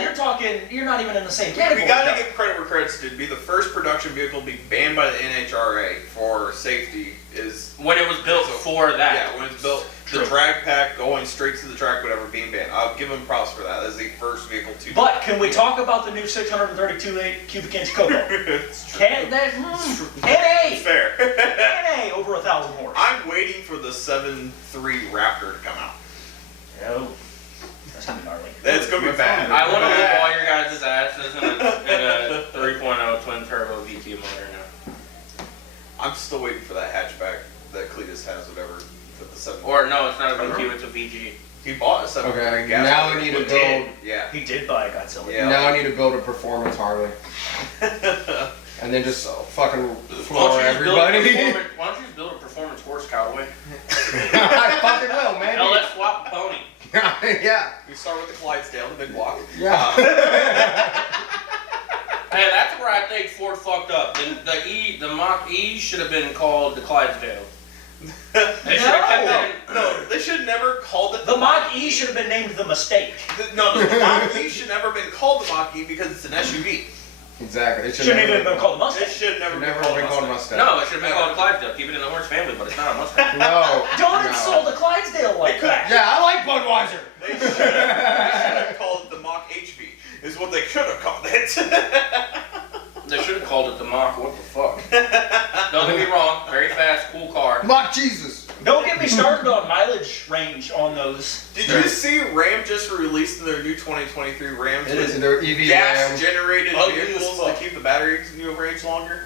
yeah, you're not even in the same We category. gotta give credit where credit's due. To be the first production vehicle to be banned by the NHRA for safety is when it was built for that. yeah, when it's built, True. the drag pack going straight to the track, whatever, being banned. I'll give them props for that. That's the first vehicle to. But can we talk about the new 632 cubic inch Coco? It's true. Can that? NA! Fair. NA over 1,000 horse. I'm waiting for the 7.3 Raptor to come out. No. That's gonna be gnarly. That's gonna be bad. I want to whoop all your guys' asses in a 3.0 twin turbo VT motor now. I'm still waiting for that hatchback that Cletus has, whatever. The 7. Or no, it's not a VQ, it's a VG. He bought a 7.3 Okay, gas. now motor. we need to He did. build. Yeah. He did buy a Godzilla. Yeah. Now I need to build a performance Harley, and then just fucking floor everybody. Why don't you just build a performance horse cowboy? I fucking will, man. LS swap pony. Yeah. We start with the Clydesdale, the big block. Yeah. Hey, that's where I think Ford fucked up. The Mach E should have been called the Clydesdale. They should have kept it. No, they should never called it The Mach E should have been named the Mistake. No, the Mach E should never been called the Mach E because it's an SUV. Exactly. It should Shouldn't even never have been called the It Mustang. should never, never been been called a Mustang. No, it should have been called Clydesdale. Keep it in the horse family, but it's not a Mustang. No. Don't no. insult a Clydesdale like that. Yeah, I like Budweiser. They should have called it the Mach HV. Is what they should have called it. They should have called it the Mach. What the fuck? Don't get me wrong. Very fast, cool car. Mock Jesus. Don't get me started on mileage range on those. Did you see Ram just released their new 2023 Rams It with is their EV Ram. gas-generated Ugly as vehicles to fuck. keep the battery range longer?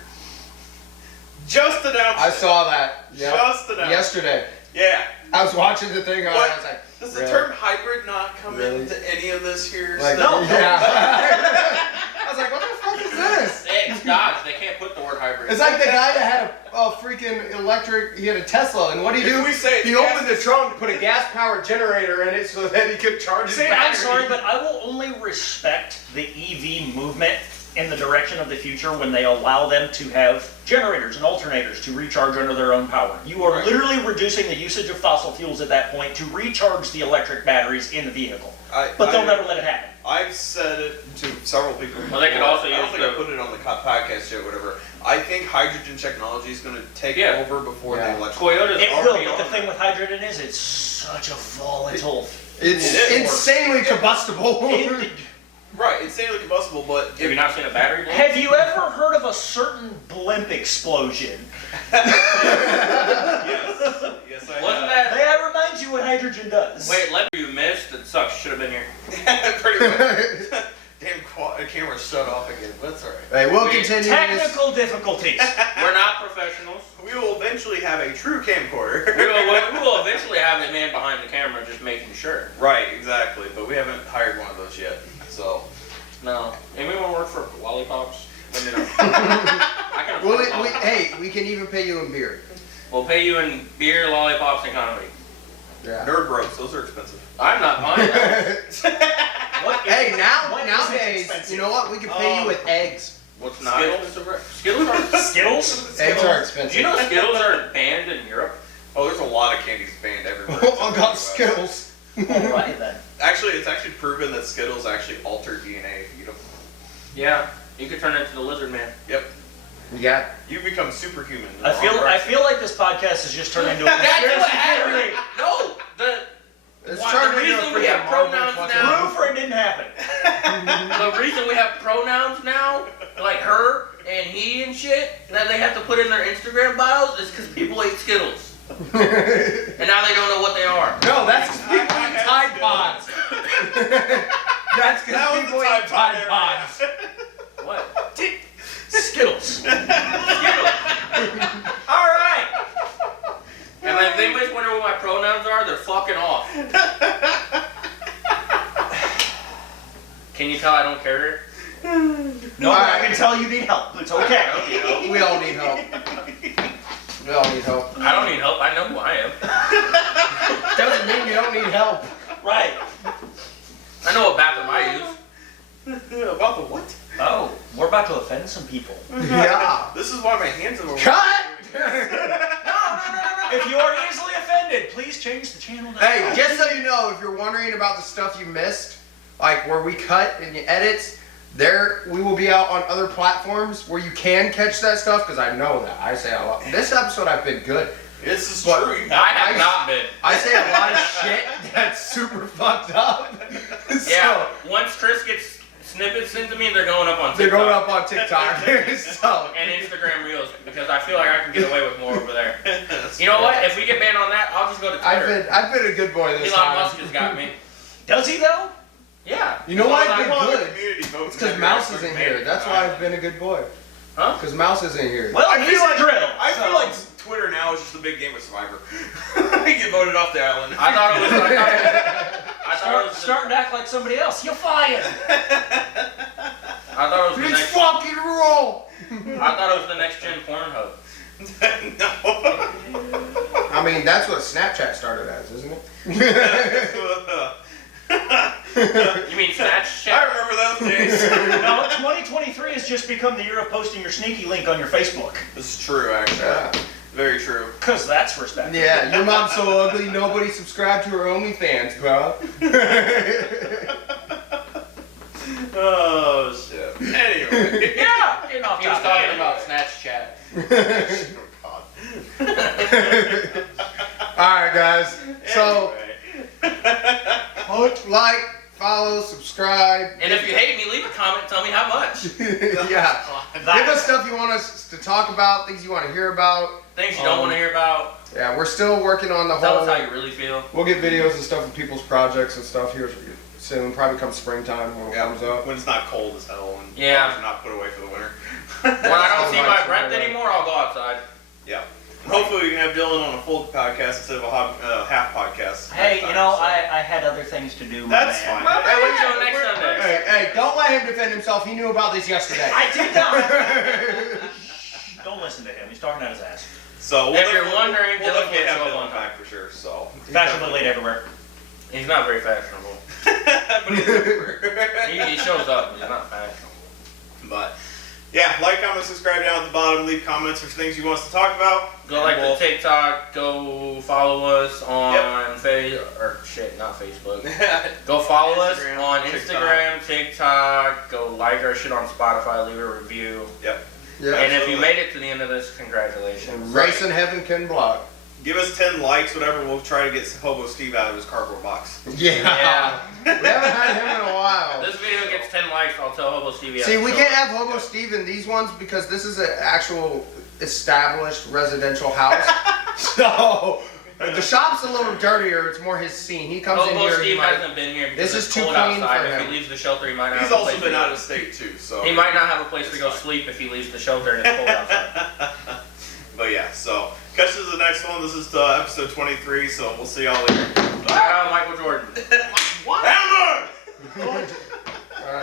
Just announced. I it. saw that. Yep. Just announced. Yesterday. Yeah. I was watching the thing on. What? I was like, Does the really? term hybrid not come Really? into any of this here? Like, stuff? yeah. I was like, what the fuck is this? It's Dodge. They can't put the word hybrid. It's like the guy that had a freaking electric, he had a Tesla, and what did he If do? we say it's He gas- opened the trunk, put a gas-powered generator in it so that he could charge his See, battery. I'm sorry, but I will only respect the EV movement in the direction of the future when they allow them to have generators and alternators to recharge under their own power. You are Right. literally reducing the usage of fossil fuels at that point to recharge the electric batteries in the vehicle. But they'll never let it happen. I've said it to several people. Well, they could before. also I don't use think the- I put it on the podcast yet, whatever. I think hydrogen technology is going to take Yeah. over before Yeah. the electric. Toyota's It will, already but the on thing that. with hydrogen is it's such a volatile. It's It is. insanely combustible. Right, it's insanely combustible, but Have you if, not seen a battery? Blade? Have you ever heard of a certain blimp explosion? yes, I Wasn't have. May I remind you what hydrogen does? Wait, let me. You missed. It sucks. Should have been here. Pretty much. Damn, camera shut off again. But that's all right. Hey, we'll Wait, continue this. Technical difficulties. We're not professionals. We will eventually have a true camcorder. We will eventually have a man behind the camera just making sure. Right, exactly. But we haven't hired one of those yet. So No. Anyone work for Lollipops? Let me know. I can Well, afford lollipops. hey, we can even pay you in beer. We'll pay you in beer, lollipops, and comedy. Yeah. Nerd ropes, those are expensive. I'm not buying that. What is- Hey, what is nowadays, expensive? you know what? We can pay you with eggs. What's not Skittles? expensive? Skittles are. Skittles? Eggs are Do expensive. you know Skittles are banned in Europe? Oh, there's a lot of candies banned everywhere. I got Skittles. Alright then. Actually, it's actually proven that Skittles actually alter DNA if you eat them. Yeah. You could turn into the lizard man. Yep. Yeah. You become superhuman. in the I long run. feel like this podcast has just turned into a That's what conspiracy happened. theory. No, It's Why, turned the into a reason we freaking have Marvel pronouns fucking- now- Proof or it didn't happen. the reason we have pronouns now, like her and he and shit, that they have to put in their Instagram bios is because people ate Skittles. And now they don't know what they are. No, that's 'cause people eat Tide Pods. That's because That was people the eat Tide Tide Pod Pods. What? Skittles. Alright! And if anybody's wondering what my pronouns are, they're fucking off. Can you tell I don't care? No, Alright. I can tell you need help. It's okay. We all need help. We all need help. I don't need help. I know who I am. Doesn't mean you don't need help. Right. I know what bathroom I use. About the what? Oh, we're about to offend some people. Yeah. This is why my hands are over. Cut! If you are easily offended, please change the channel now. Hey, just so you know, if you're wondering about the stuff you missed, like where we cut and the edits, we will be out on other platforms where you can catch that stuff, because I know that. I say a lot. This episode I've been good. This is But- true. I have not been. I say a lot of shit that's super fucked up. Yeah, So, once Chris gets snippets sent to me, they're going up on TikTok. they're going up on TikTok. So, And Instagram Reels, because I feel like I can get away with more over there. You know what? If we get banned on that, I'll just go to Twitter. I've been a good boy this Elon time. Musk has got me. Does he though? Yeah. You know why Elon I've been Musk- good? Community votes It's because and Mouse everything. isn't here. That's why I've been a good boy. Huh? Because Mouse isn't here. Well, I he's feel a like- drill. I so- feel like Twitter now is just a big game of Survivor. You get voted off the island. I thought it was. I thought it was. Starting to act like somebody else. You're fired. I thought it was the Let's next. fucking roll! I thought it was the next gen Pornhub. No. I mean, that's what Snapchat started as, isn't it? You mean Snatch I Chat? remember those days. No, 2023 has just become the year of posting your sneaky link on your Facebook. This is true, actually. Yeah. Very true. Cause that's respect. Yeah, your mom's so ugly, nobody subscribed to her OnlyFans, bro. Oh shit. Anyway. Yeah. Getting off He was topic. talking about Snatch Chat. Oh, God. Alright, guys. So, Anyway. like, follow, subscribe. And if you hate me, leave a comment. Tell me how much. Yeah. Give us stuff you want us to talk about, things you want to hear about. Things you don't want to hear about. Yeah, we're still working on the Tell whole. us how you really feel. We'll get videos and stuff of people's projects and stuff here soon. Probably come springtime when it Yeah, comes up. when it's not cold as hell and Yeah. cars are not put away for the winter. When I don't see my Alright, breath alright. anymore, I'll go outside. Yeah. Hopefully we can have Dylan on a full podcast instead of a half podcast. Hey, next you time, know, so. I had other things to do. my That's man. fine. Hey, what you doing next Sunday? Hey, don't let him defend himself. He knew about this yesterday. I did not. Don't listen to him. He's talking out his ass. So we'll If you're definitely- wondering, we'll Dylan definitely can't have show up Dylan on time. back for sure. So, Fashionably late everywhere. He's not very fashionable. but he's everywhere. He shows up, but he's not fashionable. But yeah, like, comment, subscribe down at the bottom. Leave comments for things you want us to talk about. Go like We'll- the TikTok. Go follow us on not Facebook. Go follow us Instagram, on TikTok. Instagram, TikTok. Go like our shit on Spotify. Leave a review. Yeah. And if you made it to the end of this, congratulations. Race in heaven can block. Give us 10 likes, whatever. We'll try to get Hobo Steve out of his cardboard box. Yeah. We haven't had him in a while. This video gets 10 likes. I'll tell Hobo Stevie. See, we can't have Hobo Steve in these ones because this is an actual established residential house. So the shop's a little dirtier. It's more his scene. He comes in Hobo here. he Steve might- hasn't been here because This it's is too cold clean outside. for If him. he leaves the shelter, he might not He's have a also place been to out go. of state too, so. He might not have a place to It's go fine. sleep if he leaves the shelter and it's cold outside. But yeah, so catch us in the next one. This is episode 23, so we'll see y'all later. Michael Jordan. Hammer!